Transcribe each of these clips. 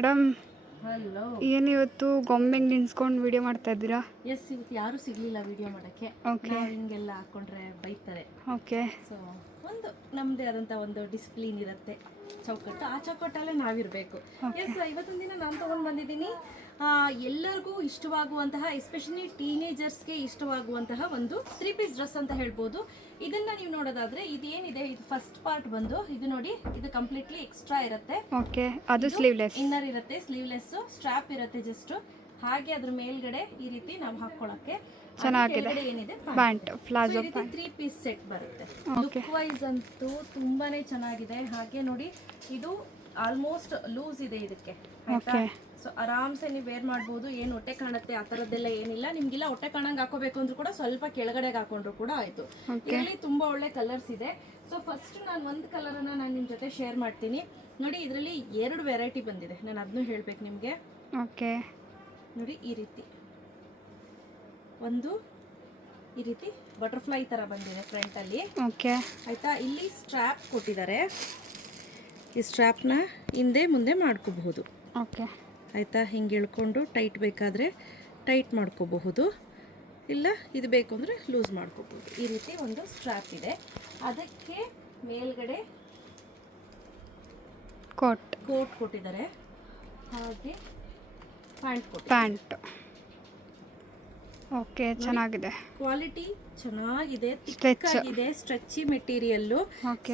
Madam, hello. ಏನಿವತ್ತು ಗೊಂಬೆಗೆ ನಿನ್ಸ್ಕೊಂಡು video ಮಾಡ್ತಾ ಇದ್ದೀರಾ? ಎಸ್, ಇವತ್ತು ಯಾರೂ ಸಿಗಲಿಲ್ಲ ವಿಡಿಯೋ ಮಾಡೋಕ್ಕೆ. ಓಕೆ, ಹಿಂಗೆಲ್ಲ ಹಾಕ್ಕೊಂಡ್ರೆ ಬೈತಾರೆ. ಓಕೆ. ಸೊ ಒಂದು ನಮ್ಮದೇ ಆದಂಥ ಒಂದು ಡಿಸಿಪ್ಲಿನ್ ಇರುತ್ತೆ, ಚೌಕಟ್ಟು. ಆ ಚೌಕಟ್ಟಲ್ಲೇ ನಾವಿರಬೇಕು. ಎಸ್, ಇವತ್ತಿನ ದಿನ ನಾನು ತೊಗೊಂಡು ಬಂದಿದ್ದೀನಿ ಎಲ್ಲರಿಗೂ ಇಷ್ಟವಾಗುವಂತಹ, ಎಸ್ಪೆಷಲಿ ಟೀನೇಜರ್ಸ್ಗೆ ಇಷ್ಟವಾಗುವಂತಹ ಒಂದು 3 ಪೀಸ್ ಡ್ರೆಸ್ ಅಂತ ಹೇಳ್ಬೋದು. ಇದನ್ನ ನೀವು ನೋಡೋದಾದ್ರೆ ಇದೇನಿದೆ, ಇದು ಫಸ್ಟ್ ಪಾರ್ಟ್ ಬಂದು ಇದು ನೋಡಿ, ಇದು ಕಂಪ್ಲೀಟ್ಲಿ ಎಕ್ಸ್ಟ್ರಾ ಇರುತ್ತೆ. ಓಕೆ, ಅದು ಸ್ಲೀವ್ಲೆಸ್ ಇನ್ನರ್ ಇರುತ್ತೆ, ಸ್ಲೀವ್ಲೆಸ್, ಸ್ಟ್ರಾಪ್ ಇರುತ್ತೆ ಜಸ್ಟ್ ಹಾಗೆ. ಅದ್ರ ಮೇಲ್ಗಡೆ ಈ ರೀತಿ ನಾವು ಹಾಕೊಳ್ಳೋಕೆ ಚೆನ್ನಾಗಿದೆ. ಏನಿದೆ pant, palazzo pant, 3 piece set ಬರುತ್ತೆ. ಲುಕ್ ವೈಸ್ ಅಂತೂ ತುಂಬಾನೇ ಚೆನ್ನಾಗಿದೆ. ಹಾಗೆ ನೋಡಿ, ಇದು ಆಲ್ಮೋಸ್ಟ್ ಲೂಸ್ ಇದೆ ಇದಕ್ಕೆ, ಆಯ್ತಾ? ಸೊ ಆರಾಮ್ಸೆ ನೀವು ವೇರ್ ಮಾಡ್ಬೋದು. ಏನು ಹೊಟ್ಟೆ ಕಾಣುತ್ತೆ ಆ ಥರದ್ದೆಲ್ಲ ಏನಿಲ್ಲ. ನಿಮ್ಗೆಲ್ಲ ಹೊಟ್ಟೆ ಕಾಣಂಗೆ ಹಾಕೋಬೇಕು ಅಂದ್ರೂ ಕೂಡ ಸ್ವಲ್ಪ ಕೆಳಗಡೆಗೆ ಹಾಕೊಂಡ್ರು ಕೂಡ ಆಯ್ತು. ಇದರಲ್ಲಿ ತುಂಬಾ ಒಳ್ಳೆ ಕಲರ್ಸ್ ಇದೆ. ಸೊ ಫಸ್ಟ್ ನಾನು ಒಂದು ಕಲರನ್ನ ನಾನು ನಿಮ್ಮ ಜೊತೆ ಶೇರ್ ಮಾಡ್ತೀನಿ. ನೋಡಿ, ಇದರಲ್ಲಿ 2 ವೆರೈಟಿ ಬಂದಿದೆ. ನಾನು ಅದನ್ನು ಹೇಳ್ಬೇಕು ನಿಮಗೆ. ಓಕೆ, ನೋಡಿ, ಈ ರೀತಿ ಒಂದು ಈ ರೀತಿ ಬಟರ್ಫ್ಲೈ ತರ ಬಂದಿದೆ ಫ್ರಂಟ್ ಅಲ್ಲಿ. ಓಕೆ, ಆಯ್ತಾ? ಇಲ್ಲಿ ಸ್ಟ್ರಾಪ್ ಕೊಟ್ಟಿದ್ದಾರೆ. ಈ ಸ್ಟ್ರಾಪ್ನ ಹಿಂದೆ ಮುಂದೆ ಮಾಡ್ಕೋಬಹುದು. ಓಕೆ, ಆಯ್ತಾ? ಹಿಂಗೆ ಇಳ್ಕೊಂಡು ಟೈಟ್ ಬೇಕಾದರೆ ಟೈಟ್ ಮಾಡ್ಕೋಬಹುದು, ಇಲ್ಲ ಇದು ಬೇಕು ಅಂದರೆ ಲೂಸ್ ಮಾಡ್ಕೋಬಹುದು. ಈ ರೀತಿ ಒಂದು ಸ್ಟ್ರಾಪ್ ಇದೆ. ಅದಕ್ಕೆ ಮೇಲ್ಗಡೆ ಕೋಟ್ ಕೊಟ್ಟಿದ್ದಾರೆ, ಹಾಗೆ ಪ್ಯಾಂಟ್. ಓಕೆ, ಚೆನ್ನಾಗಿದೆ. ಕ್ವಾಲಿಟಿ ಚೆನ್ನಾಗಿದೆ, thick-ಆಗಿದೆ, stretchy material.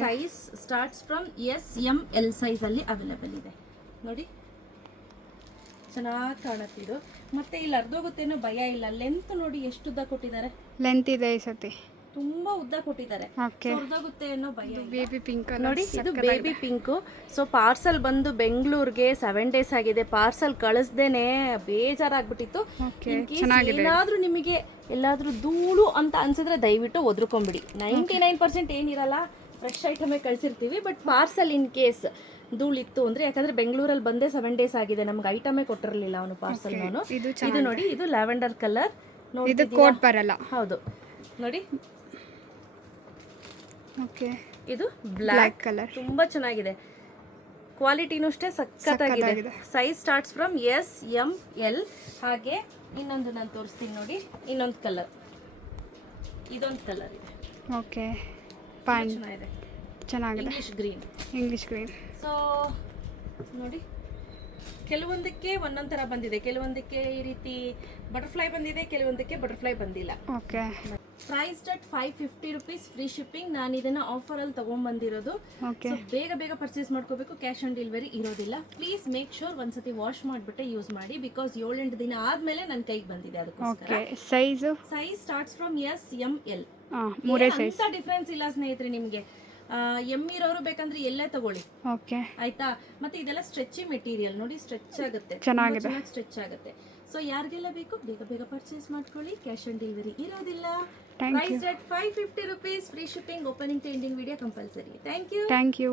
Size starts from S-M-L size ಅಲ್ಲಿ ಅವೈಲೇಬಲ್ ಇದೆ. ನೋಡಿ, ಚೆನ್ನಾಗಿ ಕಾಣುತ್ತಿದ್ದು. ಮತ್ತೆ ಇಲ್ಲಿ ಅರ್ಧೋಗುತ್ತೇನೋ ಭಯ ಇಲ್ಲ. ಲೆಂತ್ ನೋಡಿ ಎಷ್ಟು ಉದ್ದ ಕೊಟ್ಟಿದ್ದಾರೆ. ಲೆಂತ್ ಇದೆ ಈ ಸತಿ, ತುಂಬಾ ಉದ್ದ ಕೊಟ್ಟಿದ್ದಾರೆ. ಅರ್ಧೋಗುತ್ತೆ ಅನ್ನೋ ಭಯ. ಬೇಬಿ ಪಿಂಕ್ ನೋಡಿ, ಇದು ಬೇಬಿ ಪಿಂಕ್. ಸೊ ಪಾರ್ಸಲ್ ಬಂದು ಬೆಂಗಳೂರಿಗೆ 7 days ಆಗಿದೆ. ಪಾರ್ಸಲ್ ಕಳಿಸ್ದೇನೆ ಬೇಜಾರಾಗ್ಬಿಟ್ಟಿತ್ತು. ಏನಾದ್ರೂ ನಿಮಗೆ ಎಲ್ಲಾದ್ರೂ ಧೂಳು ಅಂತ ಅನ್ಸಿದ್ರೆ ದಯವಿಟ್ಟು ಒದ್ರುಕೊಂಬಿಡಿ. 99% ಏನಿರಲ್ಲ, ಫ್ರೆಶ್ ಐಟಮೇ ಕಳಿಸಿರ್ತೀವಿ. ಬಟ್ ಪಾರ್ಸಲ್ ಇನ್ ಕೇಸ್ ಧೂಳಿತ್ತು ಅಂದ್ರೆ, ಯಾಕಂದ್ರೆ ಬೆಂಗಳೂರಲ್ಲಿ ಬಂದೇ 7 days ಆಗಿದೆ, ನಮ್ಗೆ ಐಟಮೇ ಕೊಟ್ಟಿರಲಿಲ್ಲ ಅವನು ಪಾರ್ಸಲ್. ನಾನು ಇದು ನೋಡಿ, ಇದು ಲ್ಯಾವೆಂಡರ್ ಕಲರ್. ಇದು ಕೋಟ್ ಬರಲ್ಲ. ಹೌದು, ನೋಡಿ. ಓಕೆ, ಇದು ಬ್ಲ್ಯಾಕ್ ಕಲರ್. ತುಂಬಾ ಚೆನ್ನಾಗಿದೆ. ಕ್ವಾಲಿಟಿನೂ ಅಷ್ಟೇ ಸಖತ್ತಾಗಿದೆ. Size starts from S-M-L. ಹಾಗೆ ಇನ್ನೊಂದು ನಾನು ತೋರಿಸ್ತೀನಿ ನೋಡಿ, ಇನ್ನೊಂದು ಕಲರ್, ಇದೊಂದು ಕಲರ್ ಇದೆ. ಓಕೆ, ಪ್ಯಾಂಟ್ ಚೆನ್ನಾಗಿದೆ, ಇಂಗ್ಲಿಷ್ ಗ್ರೀನ್. ಸೊ ನೋಡಿ, ಕೆಲವೊಂದಕ್ಕೆ ಒಂದೊಂದು ಥರ ಬಂದಿದೆ. ಕೆಲವೊಂದಕ್ಕೆ ಈ ರೀತಿ ಬಟರ್ಫ್ಲೈ ಬಂದಿದೆ, ಕೆಲವೊಂದಕ್ಕೆ ಬಟರ್ಫ್ಲೈ ಬಂದಿಲ್ಲ. Okay, priced at 550 rupees, free shipping. ನಾನು ಇದನ್ನ ಆಫರ್ ಅಲ್ಲಿ ತಗೊಂಡ್ಬಂದಿರೋದು. ಬೇಗ ಪರ್ಚೇಸ್ ಮಾಡ್ಕೋಬೇಕು, ಕ್ಯಾಶ್ ಆನ್ ಡೆಲಿವರಿ ಇರೋದಿಲ್ಲ. ಪ್ಲೀಸ್ ಮೇಕ್ ಶೋರ್ ಒಂದ್ಸತಿ ವಾಶ್ ಮಾಡಿಬಿಟ್ಟೆ ಯೂಸ್ ಮಾಡಿ, ಬಿಕಾಸ್ 7-8 ದಿನ ಆದ್ಮೇಲೆ ನನ್ನ ಕೈಗೆ ಬಂದಿದೆ. ಅದಕ್ಕೋಸ್ಕರ ಸೈಜ್ ಸ್ಟಾರ್ಟ್ಸ್ ಫ್ರಮ್ S-M-L. ಅಂತ ಡಿಫ್ರೆನ್ಸ್ ಇಲ್ಲ ಸ್ನೇಹಿತರೆ ನಿಮ್ಗೆ. ಎಮ್ ಇರೋರು ಬೇಕಂದ್ರೆ ಎಲ್ಲೇ ತಗೊಳ್ಳಿ, ಆಯ್ತಾ? ಮತ್ತೆ ಇದೆಲ್ಲ ಸ್ಟ್ರೆಚಿ ಮೆಟೀರಿಯಲ್ ನೋಡಿ, ಸ್ಟ್ರೆಚ್ ಆಗುತ್ತೆ, ಚೆನ್ನಾಗಿ ಸ್ಟ್ರೆಚ್ ಆಗುತ್ತೆ. ಸೊ ಯಾರಿಗೆಲ್ಲ ಬೇಕು ಬೇಗ ಪರ್ಚೇಸ್ ಮಾಡ್ಕೊಳ್ಳಿ, ಕ್ಯಾಶ್ ಆನ್ ಡೆಲಿವರಿ ಇರೋದಿಲ್ಲ. Price at 550 rupees, free shipping, opening to ending video compulsory. Thank you.